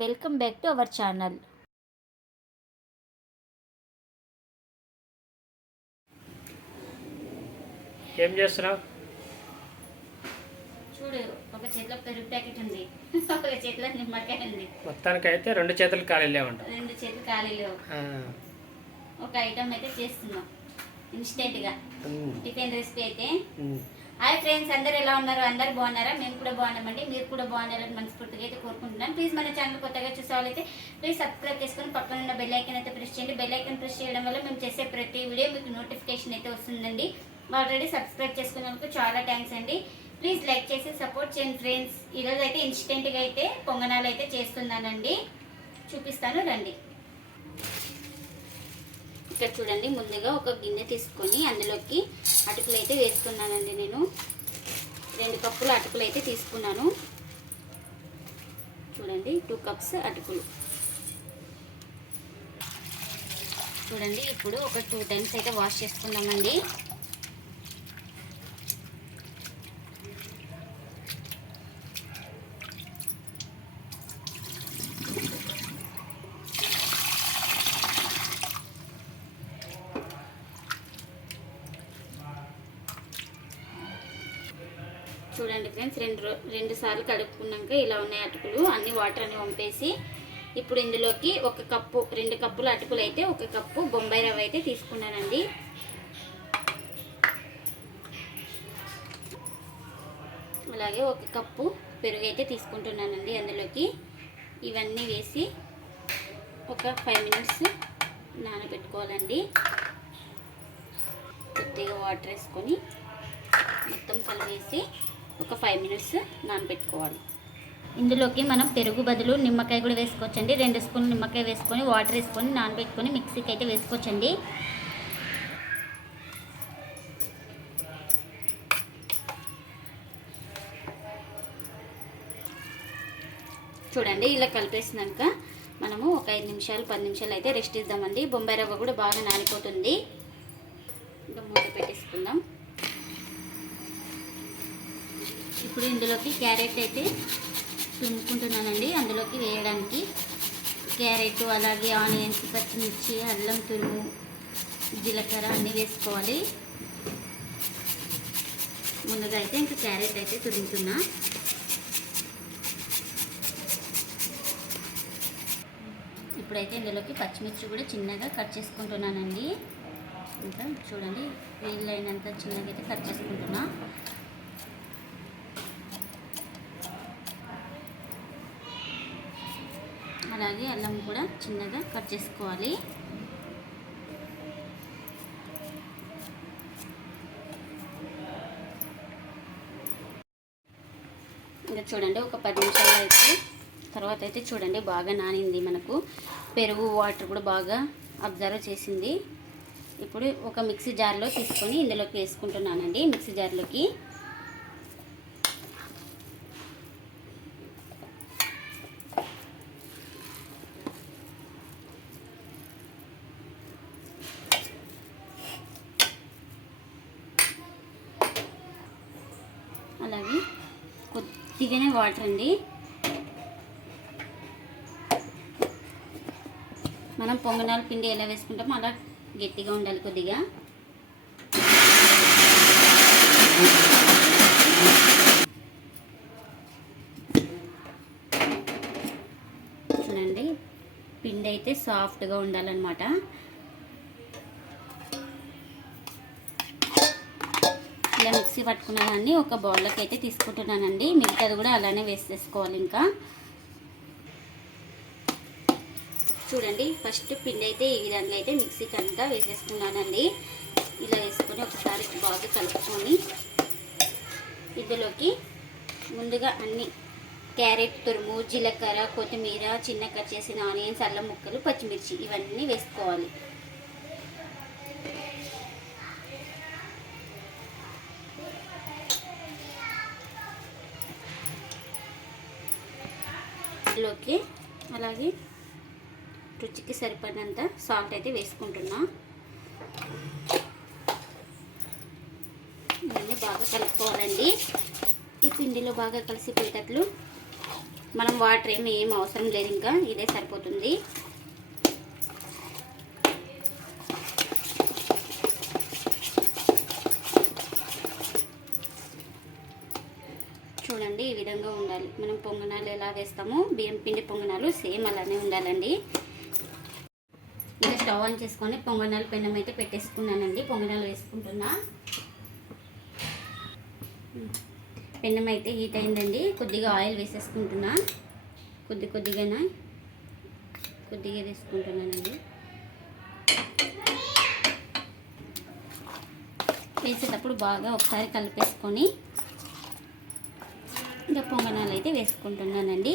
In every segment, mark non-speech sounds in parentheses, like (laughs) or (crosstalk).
Welcome back to our channel. ఏం చేస్తున్నావు? చూడు ఒక చేతిలో పెరుగు ప్యాకెట్ ఉంది. (laughs) ఒక చేతిలో నిమ్మకాయ ఉంది. మొత్తానికైతే రెండు చేతులు ఖాళీ లేవంట. రెండు చేతులు ఖాళీ లేవు. ఆ, ఒక ఐటమ్ అయితే చేస్తున్నాం. ఇన్స్టెంట్గా. టిఫిన్ రెసిపీ అయితే. హాయ్ ఫ్రెండ్స్ అందరు ఎలా ఉన్నారు? అందరు బాగున్నారా? మేము కూడా బాగున్నామండి. మీరు కూడా బాగున్నారని మనస్ఫూర్తిగా అయితే కోరుకుంటున్నాను ప్లీజ్ మన ఛానల్ కొత్తగా చూసే వాళ్ళైతే ప్లీజ్ సబ్స్క్రైబ్ చేసుకొని పక్కన ఉన్న బెల్ ఐకన్ అయితే ప్రెస్ చేయండి. బెల్ ఐకన్ ప్రెస్ చేయడం వల్ల మేము చేసే ప్రతి వీడియో మీకు నోటిఫికేషన్ అయితే వస్తుందండి. ఆల్రెడీ సబ్స్క్రైబ్ చేసుకున్నందుకు చాలా థ్యాంక్స్ అండి. ప్లీజ్ లైక్ చేసి సపోర్ట్ చేయండి ఫ్రెండ్స్ ఈరోజు అయితే ఇన్స్టెంట్గా అయితే పొంగనాలు అయితే చేస్తున్నానండి. చూపిస్తాను రండి. ఇక్కడ చూడండి ముందుగా ఒక గిన్నె తీసుకొని అందులోకి అటుకులు అయితే వేసుకున్నానండి నేను. రెండు కప్పులు అటుకులు అయితే తీసుకున్నాను. చూడండి టూ కప్స్ అటుకులు. చూడండి ఇప్పుడు ఒక టూ టైమ్స్ అయితే వాష్ చేసుకుందామండి చూడండి ఫ్రెండ్స్ రెండు రెండు సార్లు కడుక్కున్నాక ఇలా ఉన్నాయి అటుకులు అన్ని వాటర్ అని పంపేసి ఇప్పుడు ఇందులోకి ఒక కప్పు రెండు కప్పుల అటుకులు అయితే ఒక కప్పు బొంబాయి రవ్వ అయితే తీసుకున్నానండి. అలాగే ఒక కప్పు పెరుగు అయితే తీసుకుంటున్నానండి అందులోకి. ఇవన్నీ వేసి ఒక ఫైవ్ మినిట్స్ నానబెట్టుకోవాలండి. కొద్దిగా వాటర్ వేసుకొని మొత్తం కలిపేసి ఒక ఫైవ్ మినిట్స్ నానబెట్టుకోవాలి ఇందులోకి మనం పెరుగు బదులు నిమ్మకాయ కూడా వేసుకోవచ్చండి. రెండు స్పూన్లు నిమ్మకాయ వేసుకొని వాటర్ వేసుకొని నానబెట్టుకొని మిక్సీకి అయితే వేసుకోవచ్చండి. చూడండి ఇలా కలిపేసినాక మనము ఒక ఐదు నిమిషాలు పది నిమిషాలు అయితే రెస్ట్ ఇద్దామండి. బొంబాయి రవ్వ కూడా బాగా నానిపోతుంది ఇంకా మూత పెట్టేసుకుందాం ఇప్పుడు ఇందులోకి క్యారెట్ అయితే తురుముకుంటున్నానండి. అందులోకి వేయడానికి క్యారెట్ అలాగే ఆనియన్స్ పచ్చిమిర్చి అల్లం తురుము జీలకర్ర అన్నీ వేసుకోవాలి. ముందుగా అయితే ఇంకా క్యారెట్ అయితే తురుగుతున్నా ఇప్పుడైతే ఇందులోకి పచ్చిమిర్చి కూడా చిన్నగా కట్ చేసుకుంటున్నానండి. ఇంకా చూడండి వీళ్ళైనంత చిన్నగా అయితే కట్ చేసుకుంటున్నా. అలాగే అల్లం కూడా చిన్నగా కట్ చేసుకోవాలి. ఇంకా చూడండి ఒక పది నిమిషాలు అయితే తర్వాత అయితే చూడండి బాగా నానింది మనకు. పెరుగు వాటర్ కూడా బాగా అబ్జర్వ్ చేసింది. ఇప్పుడు ఒక మిక్సీ జార్లో తీసుకొని ఇందులోకి వేసుకుంటున్నానండి మిక్సీ జార్లోకి అలాగే కొద్దిగానే వాటర్ అండి. మనం పొంగనాల పిండి ఎలా వేసుకుంటామో అలా గట్టిగా ఉండాలి కొద్దిగా. చూడండి పిండి అయితే సాఫ్ట్గా ఉండాలన్నమాట. ఇలా మిక్సీ పట్టుకున్న దాన్ని ఒక బౌల్లోకి అయితే తీసుకుంటున్నానండి. మిగతాది కూడా అలానే వేసేసుకోవాలి ఇంకా. చూడండి ఫస్ట్ పిండి అయితే ఈ విధంగా అయితే మిక్సీకి అంతా వేసేసుకున్నానండి. ఇలా వేసుకొని ఒకసారి బాగా కలుపుకొని ఇందులోకి ముందుగా అన్ని క్యారెట్ తురుము జీలకర్ర కొత్తిమీర చిన్న కట్ చేసిన ఆనియన్స్ అల్లం ముక్కలు పచ్చిమిర్చి ఇవన్నీ వేసుకోవాలి ఇందులోకి అలాగే రుచికి సరిపడినంత సాల్ట్ అయితే వేసుకుంటున్నా. ఇవన్నీ బాగా కలుపుకోవాలండి. ఈ పిండిలో బాగా కలిసిపోయేటట్లు మనం వాటర్ ఏమి ఏం అవసరం లేదు ఇంకా ఇదే సరిపోతుంది. చూడండి ఈ విధంగా ఉండాలి. మనం పొంగనాలు ఎలా వేస్తామో బియ్యం పిండి పొంగనాలు సేమ్ అలానే ఉండాలండి. ఇంకా స్టవ్ ఆన్ చేసుకొని పొంగనాలు పెనం అయితే పెట్టేసుకున్నానండి. పొంగనాలు వేసుకుంటున్నా. పెనం అయితే హీట్ అయిందండి. కొద్దిగా ఆయిల్ వేసేసుకుంటున్నా. కొద్ది కొద్దిగానే? కొద్దిగా వేసుకుంటున్నానండి. వేసేటప్పుడు బాగా ఒకసారి కలిపేసుకొని ఇంకా పొంగనాలు అయితే వేసుకుంటున్నానండి.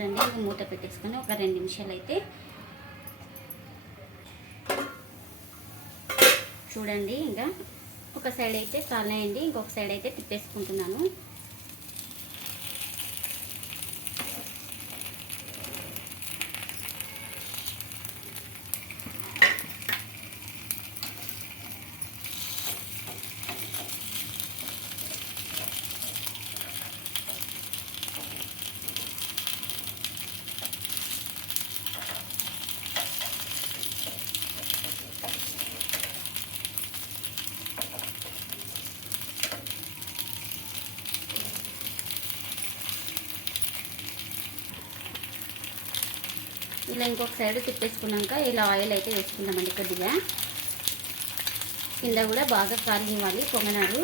చూడండి ఇది మూత పెట్టేసుకొని ఒక రెండు నిమిషాలు అయితే చూడండి ఇంకా. ఒక సైడ్ అయితే కాలేయండి ఇంకొక సైడ్ అయితే తిప్పేసుకుంటున్నాను. ఇలా ఇంకొక సైడ్ తిప్పేసుకున్నాక ఇలా ఆయిల్ అయితే వేసుకుందామండి కొద్దిగా. కింద కూడా బాగా కాలివ్వాలి పొంగనాలు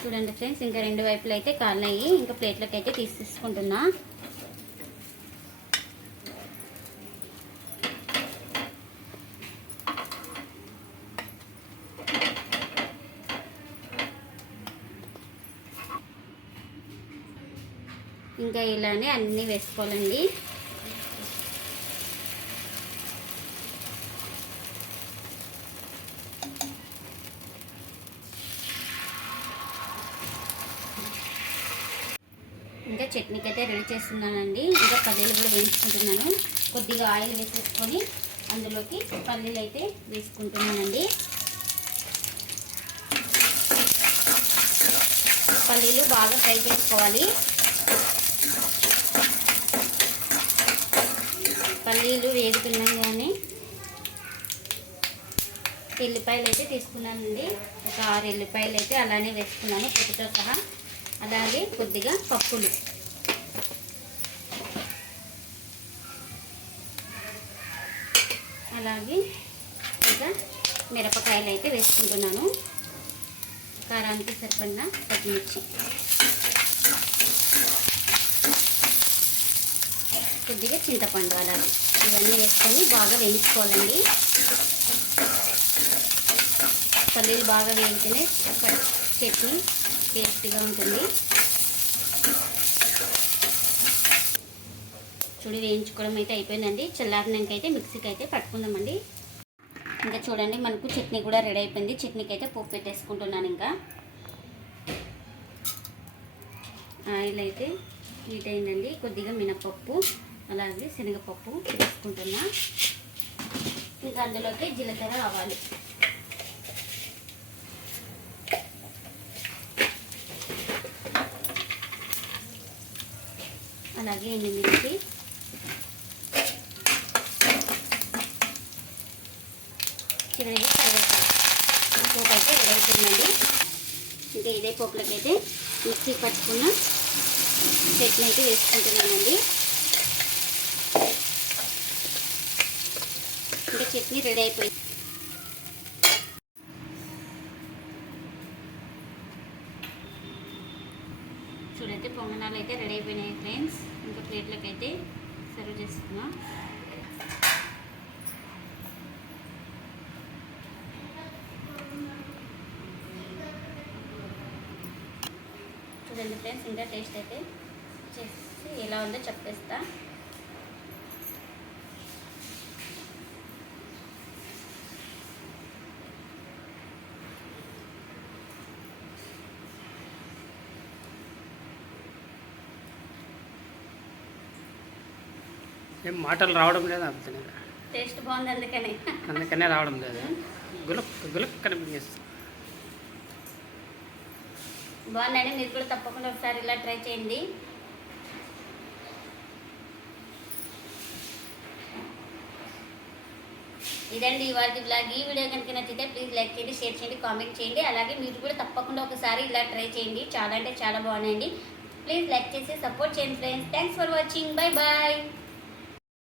చూడండి ఫ్రెండ్స్ ఇంకా రెండు వైపులు అయితే కాలినాయి ఇంకా ప్లేట్లోకి అయితే తీసేసుకుంటున్నా. ఇంకా ఇలానే అన్నీ వేసుకోవాలండి. ఇంకా చట్నీకి అయితే రెడీ చేస్తున్నానండి. ఇంకా పల్లీలు కూడా వేయించుకుంటున్నాను. కొద్దిగా ఆయిల్ వేసేసుకొని అందులోకి పల్లీలు అయితే వేసుకుంటున్నానండి. పల్లీలు బాగా ఫ్రై చేసుకోవాలి. కర్రీలు వేగుతున్నాం కానీ ఎల్లిపాయలు అయితే తీసుకున్నానండి. ఒక ఆరు ఎల్లిపాయలు అయితే అలానే వేసుకున్నాను పొట్టుతో సహా. అలాగే కొద్దిగా పప్పులు. అలాగే ఇంకా మిరపకాయలు అయితే వేసుకుంటున్నాను. కారానికి సరిపడిన పచ్చిమిర్చి. కొద్దిగా చింతపండు అలాగే ఇవన్నీ వేసుకొని బాగా వేయించుకోవాలండి. పల్లీలు బాగా వేయించినే చట్నీ టేస్టీగా ఉంటుంది. చూడి వేయించుకోవడం అయితే అయిపోయిందండి. చల్లారినాకైతే అయితే మిక్సీకి అయితే పట్టుకుందామండి. ఇంకా చూడండి మనకు చట్నీ కూడా రెడీ అయిపోయింది. చట్నీకి అయితే పోపు పెట్టేసుకుంటున్నాను ఇంకా. ఆయిల్ అయితే హీట్ అయిందండి. కొద్దిగా మినపప్పు. అలాగే శనగపప్పు వేసుకుంటున్నా. ఇంకా అందులోకి జీలకర్ర రావాలి అలాగే ఎండుమిర్చి. చివరిగా కరివేపాకు. పోపు అయితే రెడీ ఇంకా ఇదే పోపులకి అయితే మిక్సీ పట్టుకున్న చట్నీ అయితే వేసుకుంటున్నానండి. చట్నీ రెడీ అయిపోయింది చూడైతే పొంగనాలు అయితే రెడీ అయిపోయినాయి ఫ్రెండ్స్ ఇంకా ప్లేట్లోకి అయితే సర్వ్ చేస్తున్నాం. చూడండి ఫ్రెండ్స్ ఇంకా టేస్ట్ అయితే చేసి ఎలా ఉందో చెప్పేస్తా. ఏం మాటలు రావడం లేదు అందుకనే టేస్ట్ బాగుంది అందుకని. అందుకనే రావడం లేదు? గులక్ గులక్ కనిపించేస్తుంది బాగుందండి మీరు కూడా తప్పకుండా ఒకసారి ఇలా ట్రై చేయండి. ఇదండి ఇవాళ బ్లాగ్. ఈ వీడియో కనుక నచ్చితే ప్లీజ్ లైక్ చేయండి షేర్ చేయండి కామెంట్ చేయండి. అలాగే మీరు కూడా తప్పకుండా ఒకసారి ఇలా ట్రై చేయండి. చాలా అంటే చాలా బాగున్నాయండి. ప్లీజ్ లైక్ చేసి సపోర్ట్ చేయండి friends. Thanks for watching. Bye bye.